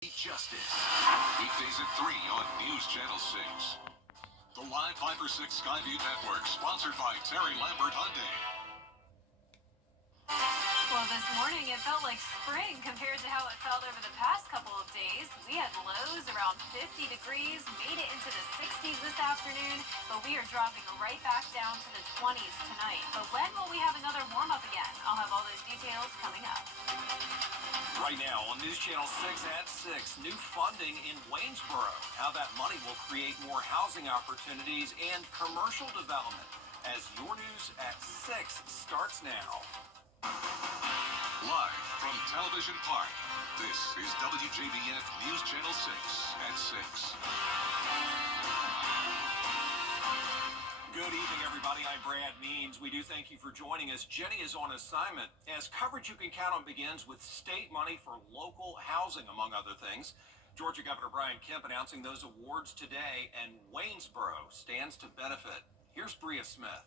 Justice. Weekdays at 3 on News Channel 6. The Live 5 for 6 Skyview Network, sponsored by Terry Lambert Hyundai. Well, this morning it felt like spring compared to how it felt over the past couple of days. We had lows around 50 degrees, made it into the 60s this afternoon, but we are dropping right back down to the 20s tonight. But when will we have another warm-up again? I'll have all those details coming up. Right now on News Channel 6 at 6, new funding in Waynesboro. How that money will create more housing opportunities and commercial development. As your News at 6 starts now. Live from Television Park, this is WJBF News Channel 6 at 6. Good evening, everybody. I'm Brad Means. We do thank you for joining us. Jenny is on assignment as coverage you can count on begins with state money for local housing, among other things. Georgia Governor Brian Kemp announcing those awards today, and Waynesboro stands to benefit. Here's Bria Smith.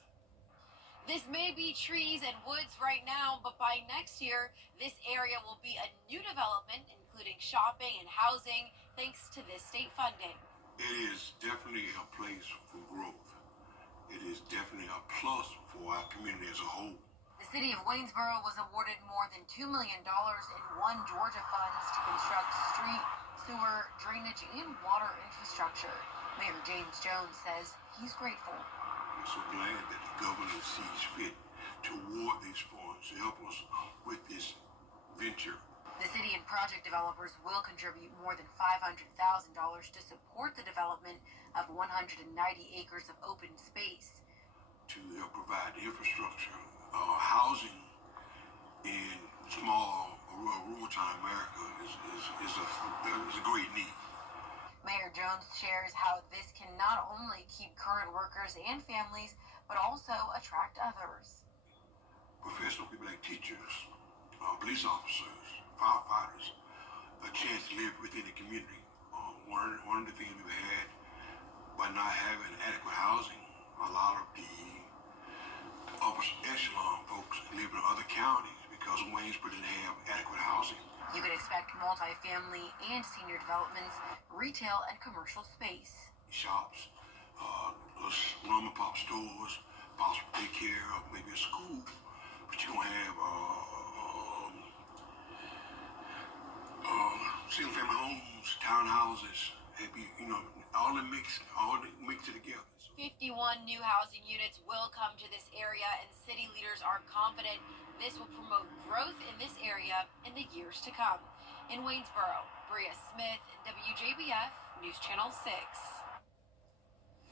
This may be trees and woods right now, but by next year, this area will be a new development, including shopping and housing, thanks to this state funding. It is definitely a place for growth. It is definitely a plus for our community as a whole. The city of Waynesboro was awarded more than $2 million in One Georgia funds to construct street, sewer, drainage, and water infrastructure. Mayor James Jones says he's grateful. I'm so glad that the governor sees fit to award these funds to help us with this venture. The city and project developers will contribute more than $500,000 to support the development of 190 acres of open space. To help provide the infrastructure, housing in small rural town America is a great need. Mayor Jones shares how this can not only keep current workers and families, but also attract others. Professional people like teachers, police officers, firefighters, a chance to live within the community. One of the things we've had by not having adequate housing, a lot of the upper echelon folks live in other counties because Waynesboro didn't have adequate housing. You can expect multifamily and senior developments, retail and commercial space. Shops, mom and pop stores, possible daycare, or maybe a school. But you're going to have single family homes, townhouses, maybe, all mixed together. 51 new housing units will come to this area, and city leaders are confident this will promote growth in this area in the years to come. In Waynesboro, Bria Smith, WJBF News Channel 6.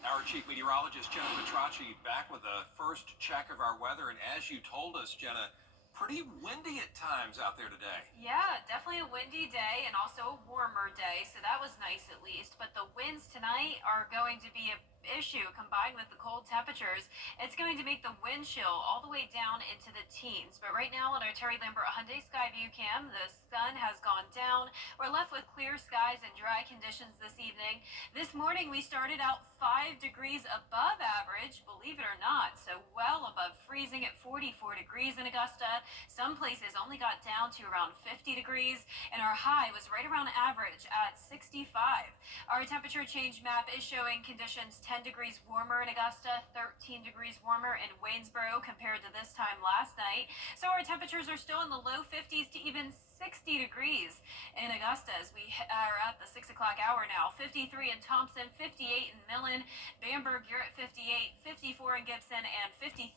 Our chief meteorologist, Jenna Petracci, back with the first check of our weather. And as you told us, Jenna, pretty windy at times out there today. Yeah, definitely a windy day and also a warmer day, so that was nice at least. But the winds tonight are going to be an issue combined with the cold temperatures. It's going to make the wind chill all the way down into the teens. But right now on our Terry Lambert Hyundai Skyview cam, the sun has gone down. We're left with clear skies and dry conditions this evening. This morning we started out 5 degrees above average, believe it or not, so well above freezing at 44 degrees in Augusta. Some places only got down to around 50 degrees, and our high was right around average at 65. Our temperature change map is showing conditions 10 degrees warmer in Augusta, 13 degrees warmer in Waynesboro compared to this time last night. So our temperatures are still in the low 50s to even 60 degrees in Augusta as we are at the 6 o'clock hour now. 53 in Thompson, 58 in Millen, Bamberg, you're at 58, 54 in Gibson, and 53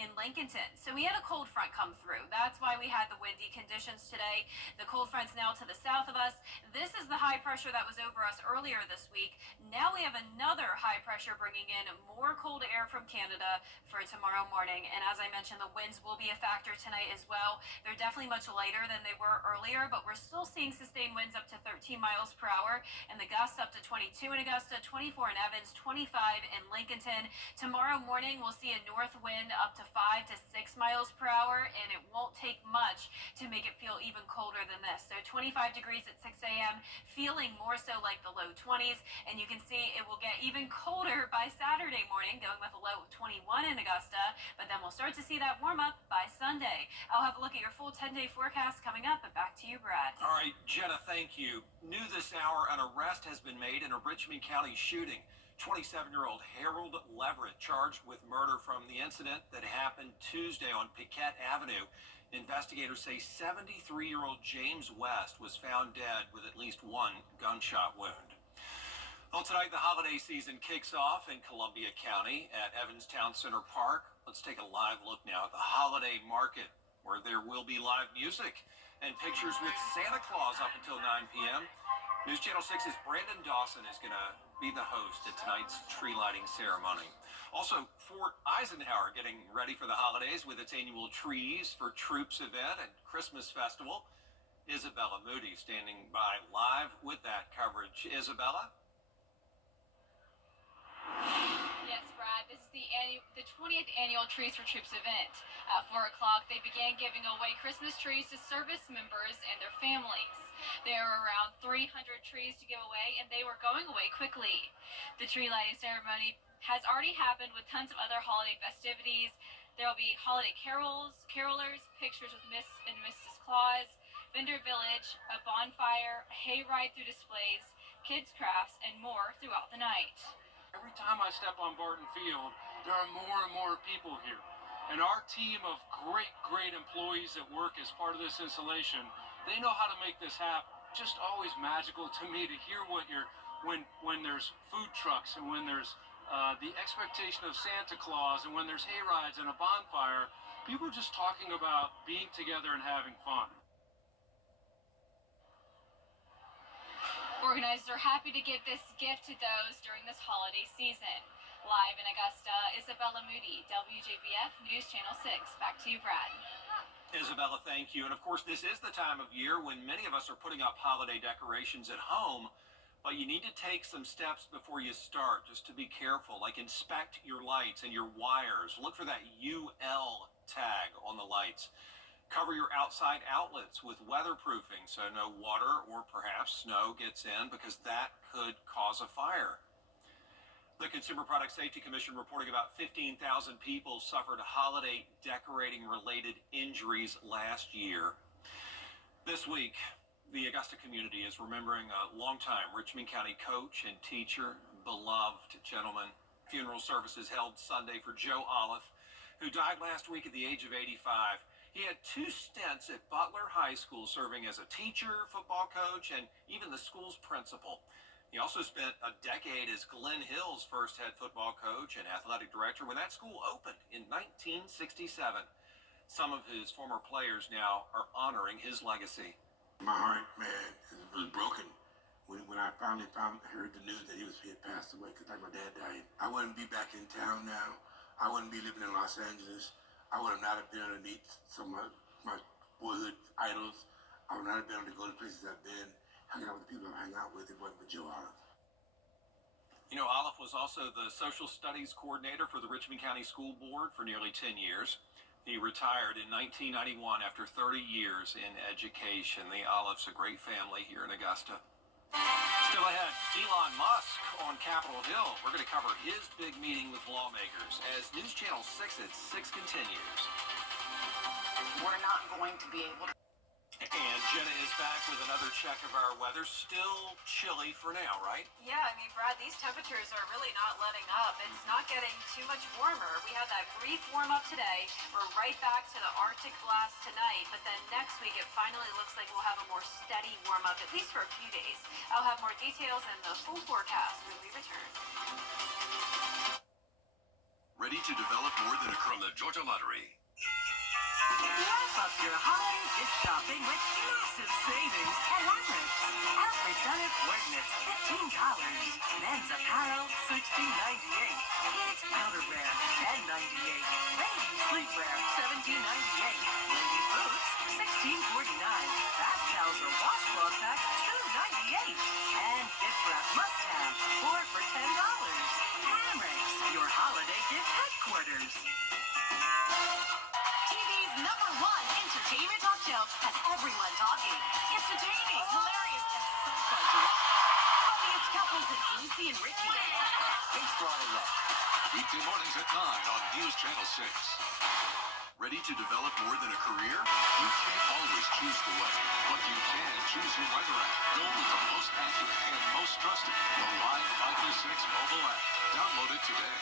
in Lincolnton. So we had a cold front come through. That's why we had the windy conditions today. The cold front's now to the south of us. This is the high pressure that was over us earlier this week. Now we have another high pressure bringing in more cold air from Canada for tomorrow morning. And as I mentioned, the winds will be a factor tonight as well. They're definitely much lighter than they were earlier, but we're still seeing sustained winds up to 13 15 miles per hour, and the gusts up to 22 in Augusta, 24 in Evans, 25 in Lincolnton. Tomorrow morning, we'll see a north wind up to 5 to 6 miles per hour, and it won't take much to make it feel even colder than this. So 25 degrees at 6 a.m., feeling more so like the low 20s, and you can see it will get even colder by Saturday morning, going with a low of 21 in Augusta, but then we'll start to see that warm up by Sunday. I'll have a look at your full 10-day forecast coming up, but back to you, Brad. All right, Jenna, thank you. New this hour, an arrest has been made in a Richmond County shooting. 27-year-old Harold Leverett charged with murder from the incident that happened Tuesday on Piquette Avenue. Investigators say 73-year-old James West was found dead with at least one gunshot wound. Well, tonight the holiday season kicks off in Columbia County at Evanstown Center Park. Let's take a live look now at the holiday market, where there will be live music and pictures with Santa Claus up until 9 p.m. News Channel 6's Brandon Dawson is going to be the host at tonight's tree lighting ceremony. Also, Fort Eisenhower getting ready for the holidays with its annual Trees for Troops event and Christmas festival. Isabella Moody standing by live with that coverage. Isabella? Yes, Brad, this is the 20th annual Trees for Troops event. At 4 o'clock, they began giving away Christmas trees to service members and their families. There were around 300 trees to give away, and they were going away quickly. The tree lighting ceremony has already happened with tons of other holiday festivities. There will be holiday carolers, pictures with Miss and Mrs. Claus, vendor village, a bonfire, a hayride through displays, kids' crafts, and more throughout the night. Every time I step on Barton Field, there are more and more people here. And our team of great employees that work as part of this installation, they know how to make this happen. Just always magical to me to hear when there's food trucks and when there's the expectation of Santa Claus and when there's hay rides and a bonfire. People are just talking about being together and having fun. Organizers are happy to give this gift to those during this holiday season. Live in Augusta, Isabella Moody, WJBF News Channel 6. Back to you, Brad. Isabella, thank you. And of course, this is the time of year when many of us are putting up holiday decorations at home, but you need to take some steps before you start, just to be careful, like inspect your lights and your wires. Look for that UL tag on the lights. Cover your outside outlets with weatherproofing so no water or perhaps snow gets in, because that could cause a fire. The Consumer Product Safety Commission reporting about 15,000 people suffered holiday decorating related injuries last year. This week, the Augusta community is remembering a longtime Richmond County coach and teacher, beloved gentleman. Funeral services held Sunday for Joe Olive, who died last week at the age of 85. He had 2 stints at Butler High School, serving as a teacher, football coach, and even the school's principal. He also spent a decade as Glen Hill's first head football coach and athletic director when that school opened in 1967. Some of his former players now are honoring his legacy. My heart, man, was broken when I finally heard the news that he had passed away, because like my dad died. I wouldn't be back in town now. I wouldn't be living in Los Angeles. I would have not have been able to meet some of my boyhood idols. I would not have been able to go to places I've been, hang out with the people I hang out with. It wasn't for Joe Olive. You know, Olive was also the social studies coordinator for the Richmond County School Board for nearly 10 years. He retired in 1991 after 30 years in education. The Olives, a great family here in Augusta. Still ahead, Elon Musk on Capitol Hill. We're going to cover his big meeting with lawmakers as News Channel 6 at 6 continues. We're not going to be able to. And Jenna is back with another check of our weather. Still chilly for now, right? Yeah, I mean, Brad, these temperatures are really not letting up. It's not getting too much warmer. We had that brief warm up today. We're right back to the Arctic blast tonight, but then next week it finally looks like we'll have a more steady warm up, at least for a few days. I'll have more details and the full forecast when we return. Ready to develop more than from the Georgia Lottery. Wrap up your holiday gift shopping with massive savings at Hartford's. Outfit Dunnet coordinates, $15. Men's apparel, $16.98. Kids outerwear, $10.98. Ladies sleepwear, $17.98. Ladies boots, $16.49. Bath towels or washcloth packs, $2.98. and Ricky. Face throttle left. Weekday mornings at 9 on News Channel 6. Ready to develop more than a career? You can't always choose the weather, but you can choose your weather app. Go with the most accurate and most trusted, the Live 536 mobile app. Download it today.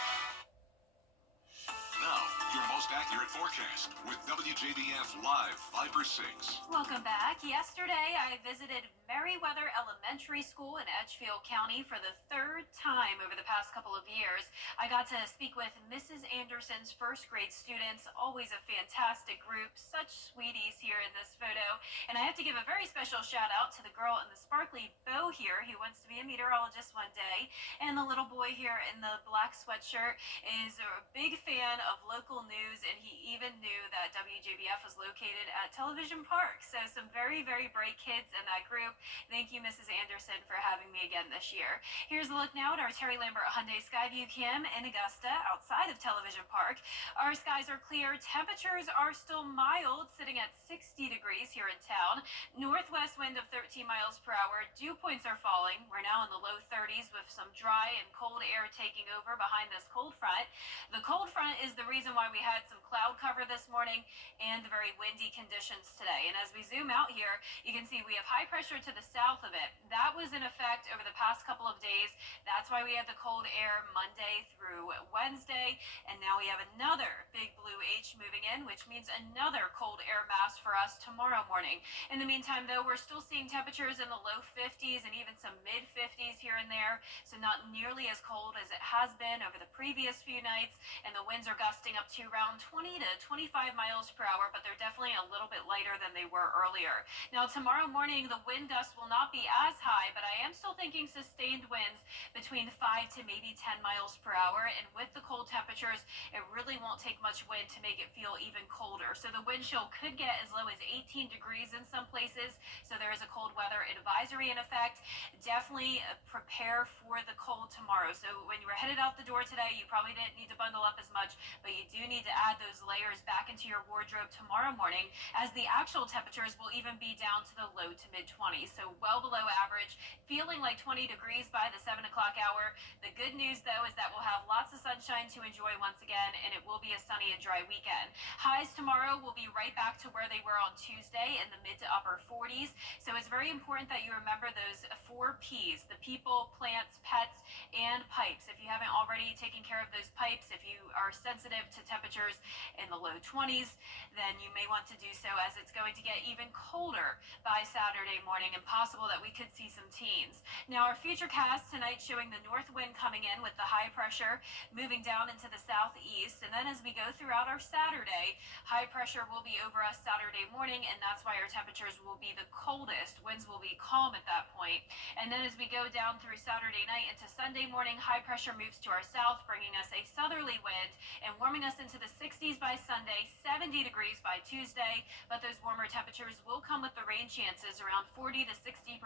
Now, your most accurate forecast with WJBF Live 5/6. Welcome back. Yesterday, I visited Merriweather Elementary School in Edgefield County for the third time over the past couple of years. I got to speak with Mrs. Anderson's first grade students, always a fantastic group, such sweeties here in this photo. And I have to give a very special shout out to the girl in the sparkly bow here who wants to be a meteorologist one day. And the little boy here in the black sweatshirt is a big fan of local news, and he even knew that WJBF was located at Television Park. So some very, very bright kids in that group. Thank you, Mrs. Anderson, for having me again this year. Here's a look now at our Terry Lambert Hyundai Skyview Cam in Augusta, outside of Television Park. Our skies are clear. Temperatures are still mild, sitting at 60 degrees here in town. Northwest wind of 13 miles per hour. Dew points are falling. We're now in the low 30s with some dry and cold air taking over behind this cold front. The cold front is the reason why we had some cloud cover this morning and the very windy conditions today. And as we zoom out here, you can see we have high pressure to the south of it. That was in effect over the past couple of days. That's why we had the cold air Monday through Wednesday. And now we have another big blue H moving in, which means another cold air mass for us tomorrow morning. In the meantime, though, we're still seeing temperatures in the low 50s and even some mid 50s here and there. So not nearly as cold as it has been over the previous few nights. And the winds are gusting up to around 20 to 25 miles per hour, but they're definitely a little bit lighter than they were earlier. Now, tomorrow morning, the wind gusts will not be as high, but I am still thinking sustained winds between 5 to maybe 10 miles per hour. And with the cold temperatures, it really won't take much wind to make it feel even colder. So the wind chill could get as low as 18 degrees in some places. So there is a cold weather advisory in effect. Definitely prepare for the cold tomorrow. So when you were headed out the door today, you probably didn't need to bundle up as much, but you do need to add those layers back into your wardrobe tomorrow morning, as the actual temperatures will even be down to the low to mid 20s. So well below average, feeling like 20 degrees by the 7 o'clock hour. The good news, though, is that we'll have lots of sunshine to enjoy once again, and it will be a sunny and dry weekend. Highs tomorrow will be right back to where they were on Tuesday in the mid to upper 40s. So it's very important that you remember those 4 P's: the people, plants, pets, and pipes. If you haven't already taken care of those pipes, if you are sensitive to temperatures in the low 20s, then you may want to do so, as it's going to get even colder by Saturday morning, and possible that we could see some teens. Now, our futurecast tonight showing the north wind coming in with the high pressure moving down into the southeast. And then as we go throughout our Saturday, high pressure will be over us Saturday morning, and that's why our temperatures will be the coldest. Winds will be calm at that point. And then as we go down through Saturday night into Sunday morning, high pressure moves to our south, bringing us a southerly wind and warming us into the 60s by Sunday, 70 degrees by Tuesday. But those warmer temperatures will come with the rain chances, around 40 to 60%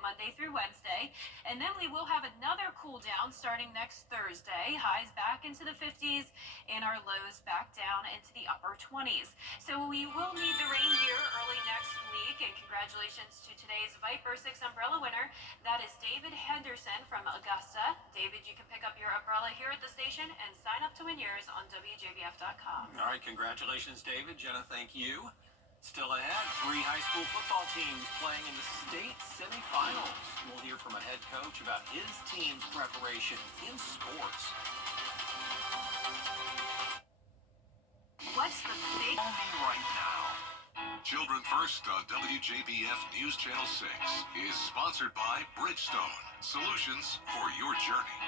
Monday through Wednesday. And then we will have another cool down starting next Thursday. Highs back into the 50s and our lows back down into the upper 20s. So we will need the rain gear early next week. And congratulations to today's Viper 6 umbrella winner. That is David Henderson from Augusta. David, you can pick up your umbrella here at the station and sign up to win yours on WJBF.com. All right, congratulations, David. Jenna, thank you. Still ahead, 3 high school football teams playing in the state semifinals. We'll hear from a head coach about his team's preparation in sports. What's the big only right now? Children First on WJBF News Channel 6 is sponsored by Bridgestone, solutions for your journey.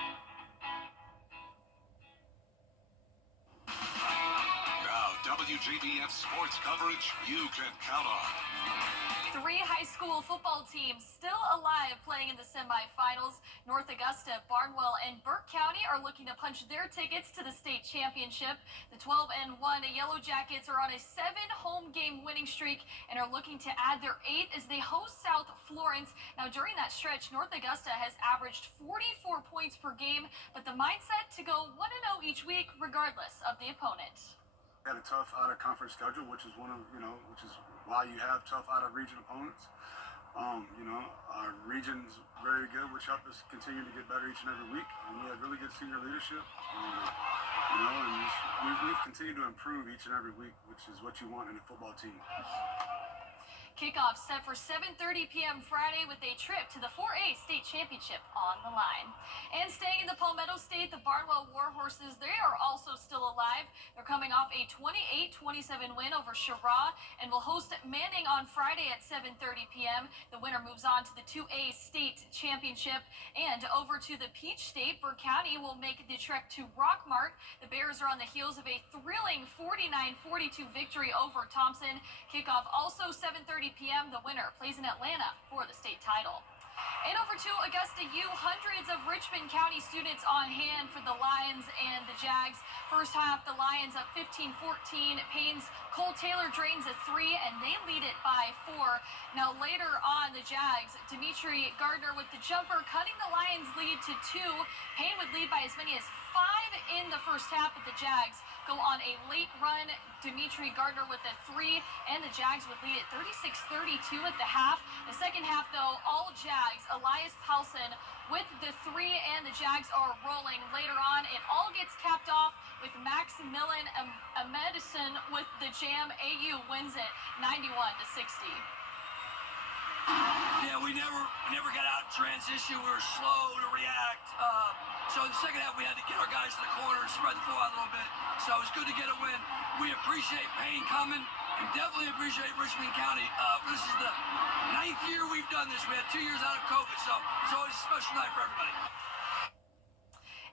Now, WJBF sports coverage you can count on. 3 high school football teams still alive playing in the semifinals. North Augusta, Barnwell, and Burke County are looking to punch their tickets to the state championship. The 12-1 Yellow Jackets are on a 7-home game winning streak and are looking to add their 8th as they host South Florence. Now, during that stretch, North Augusta has averaged 44 points per game, but the mindset to go 1-0 each week regardless of the opponent. Had a tough out-of-conference schedule, which is which is why you have tough out-of-region opponents. Our region's very good, which helped us continue to get better each and every week. We had really good senior leadership, we've continued to improve each and every week, which is what you want in a football team. Kickoff set for 7:30 p.m. Friday with a trip to the 4A state championship on the line. And staying in the Palmetto State, the Barnwell Warhorses, they are also still alive. They're coming off a 28-27 win over Sherrod and will host Manning on Friday at 7:30 p.m. The winner moves on to the 2A state championship. And over to the Peach State, Burke County will make the trek to Rockmart. The Bears are on the heels of a thrilling 49-42 victory over Thompson. Kickoff also 7:30 p.m. The winner plays in Atlanta for the state title. And over to Augusta U, hundreds of Richmond County students on hand for the Lions and the Jags. First half, the Lions up 15-14. Payne's Cole Taylor drains a 3, and they lead it by 4. Now later on, the Jags, Dimitri Gardner with the jumper, cutting the Lions' lead to 2. Payne would lead by as many as 5 in the first half, but the Jags go on a late run. Dimitri Gardner with a 3, and the Jags would lead at 36-32 at the half. The second half, though, all Jags. Elias Paulson with the 3, and the Jags are rolling. Later on, it all gets capped off with Maximilian Medicine with the jam. AU wins it 91-60. Yeah, we never got out in transition. We were slow to react. So in the second half, we had to get our guys to the corner and spread the floor out a little bit. So it was good to get a win. We appreciate Payne coming and definitely appreciate Richmond County. This is the 9th year we've done this. We had 2 years out of COVID, so it's always a special night for everybody.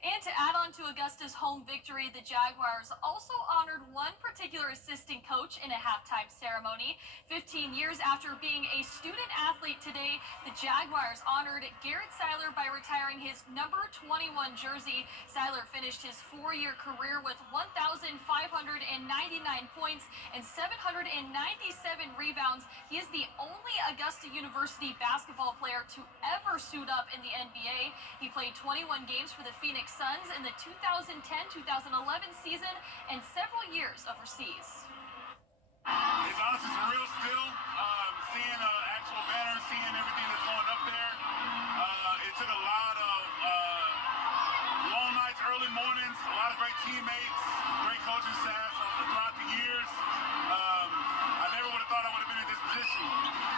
And to add on to Augusta's home victory, the Jaguars also honored one particular assistant coach in a halftime ceremony. 15 years after being a student athlete today, the Jaguars honored Garrett Seiler by retiring his number 21 jersey. Seiler finished his 4-year career with 1,599 points and 797 rebounds. He is the only Augusta University basketball player to ever suit up in the NBA. He played 21 games for the Phoenix Suns in the 2010-2011 season and several years overseas. It's honestly surreal still, seeing actual banners, seeing everything that's going up there. It took a lot of long nights, early mornings, a lot of great teammates, great coaching staff throughout the years. I never would have thought I would have been in this position.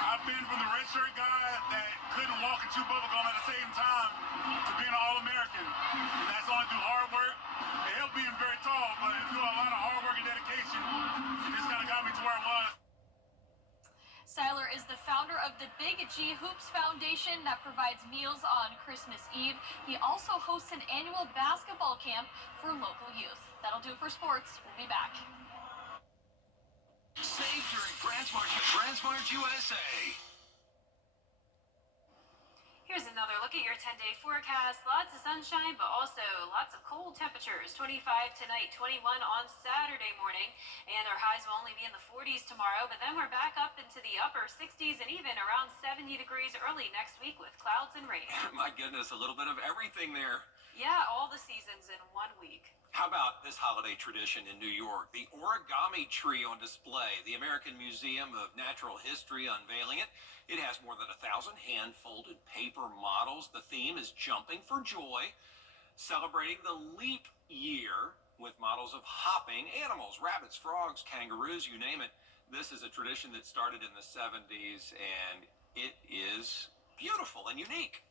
I've been from the red shirt guy that couldn't walk and chew bubblegum at the same time to being an All-American. And that's only through hard work. It helped being very tall, but through a lot of hard work and dedication, it just kind of got me to where I was. Seiler is the founder of the Big G Hoops Foundation that provides meals on Christmas Eve. He also hosts an annual basketball camp for local youth. That'll do it for sports. We'll be back. Save during Transmart USA. Here's another look at your 10-day forecast. Lots of sunshine, but also lots of cold temperatures. 25 tonight, 21 on Saturday morning. And our highs will only be in the 40s tomorrow, but then we're back up into the upper 60s and even around 70 degrees early next week with clouds and rain. My goodness, a little bit of everything there. Yeah, all the seasons in 1 week. How about this holiday tradition in New York? The origami tree on display. The American Museum of Natural History unveiling it. It has more than 1,000 hand-folded paper models. The theme is Jumping for Joy, celebrating the leap year with models of hopping animals, rabbits, frogs, kangaroos, you name it. This is a tradition that started in the 70s, and it is beautiful and unique.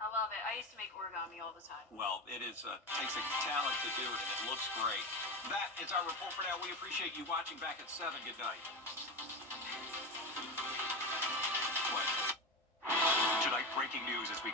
I love it. I used to make origami all the time. Well, it is takes a talent to do it, and it looks great. That is our report for now. We appreciate you watching. Back at 7. Good night. Tonight, breaking news as we